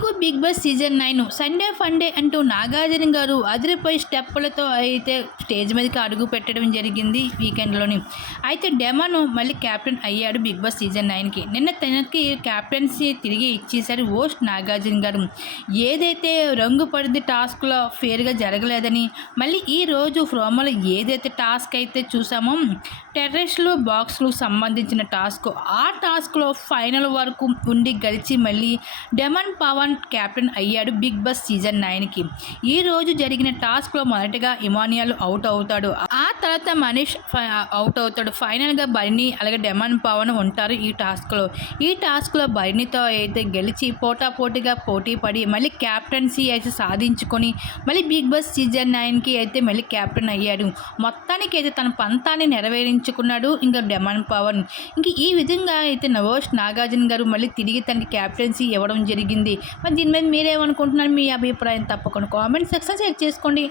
Telugu big boss season 9 Sunday funday అంటూ నాగార్జున గారు అదిరిపోయి స్టెప్పులతో అయితే స్టేజ్ మీదకి అడుగు పెట్టడం జరిగింది వీకెండ్లోని. అయితే డెమను మళ్ళీ కెప్టెన్ అయ్యాడు బిగ్ బాస్ సీజన్ 9కి. నిన్న తనకి కెప్టెన్సీ తిరిగి ఇచ్చేశారు హోస్ట్ నాగార్జున గారు. ఏదైతే రంగు పడిది టాస్క్లో ఫేర్గా జరగలేదని, మళ్ళీ ఈరోజు ప్రోమోలో ఏదైతే టాస్క్ అయితే చూసామో టెర్రస్లు బాక్స్లు సంబంధించిన టాస్క్, ఆ టాస్క్లో ఫైనల్ వరకు ఉండి గెలిచి మళ్ళీ డెమన్ పవన్ కెప్టెన్ అయ్యాడు బిగ్ బాస్ సీజన్ 9కి. ఈ రోజు జరిగిన టాస్క్లో మొదటగా ఇమానియల్ అవుట్ అవుతాడు, ఆ తర్వాత మనీష్ అవుట్ అవుతాడు. ఫైనల్గా బర్నీ అలాగే డెమన్ పవన్ ఉంటారు ఈ టాస్క్లో బర్నీతో అయితే గెలిచి పోటాపోటీగా పోటీ పడి మళ్ళీ కెప్టెన్సీ అయితే సాధించుకొని మళ్ళీ బిగ్ బాస్ సీజన్ 9కి అయితే మళ్ళీ కెప్టెన్ అయ్యాడు. మొత్తానికి అయితే తన పంతాన్ని నెరవేరించుకున్నాడు ఇంకా డెమన్ పవన్. ఇంక ఈ విధంగా అయితే హోస్ట్ నాగార్జున గారు మళ్ళీ తిరిగి తనకి కెప్టెన్సీ ఇవ్వడం జరిగింది. మరి దీని మీద మీరేమనుకుంటున్నారు? మీ అభిప్రాయం తప్పకుండా కామెంట్ సెక్షన్ షేర్ చేసుకోండి.